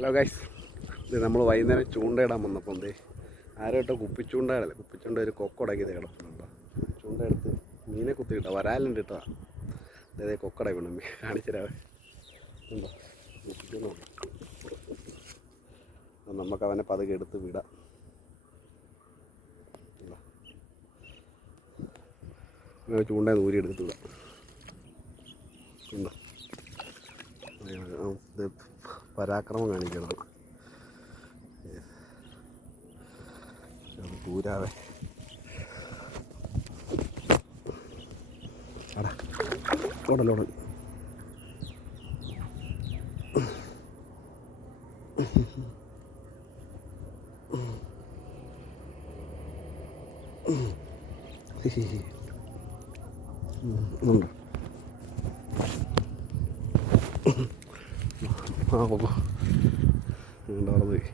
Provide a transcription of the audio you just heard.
Hello guys, ഇത് നമ്മൾ വൈകുന്നേരം ചൂണ്ടയിടാൻ വന്നപ്പോൾ ആരോട്ടോ കുപ്പിച്ചൂണ്ട ഒരു കൊക്കുടക്കിയത് കിടക്കുന്നുണ്ടോ. ചൂണ്ട എടുത്ത് മീനെ കുത്തിയിട്ടോ, വരാലുണ്ട് ഇട്ടതാ. അതായത് കൊക്കടക്കണം കാണിച്ചിരാവേ ഉണ്ടോ. നമുക്ക് അവനെ പതുക്കെ എടുത്ത് വിടാം. ചൂണ്ട ദൂരി എടുത്ത് വിടാം. ഉണ്ടോ, ഇത് പരാക്രമം കാണിക്കണം. പൂരാവേ അടാ ഓടലോടൽ ഉണ്ട്. ആ പോയി.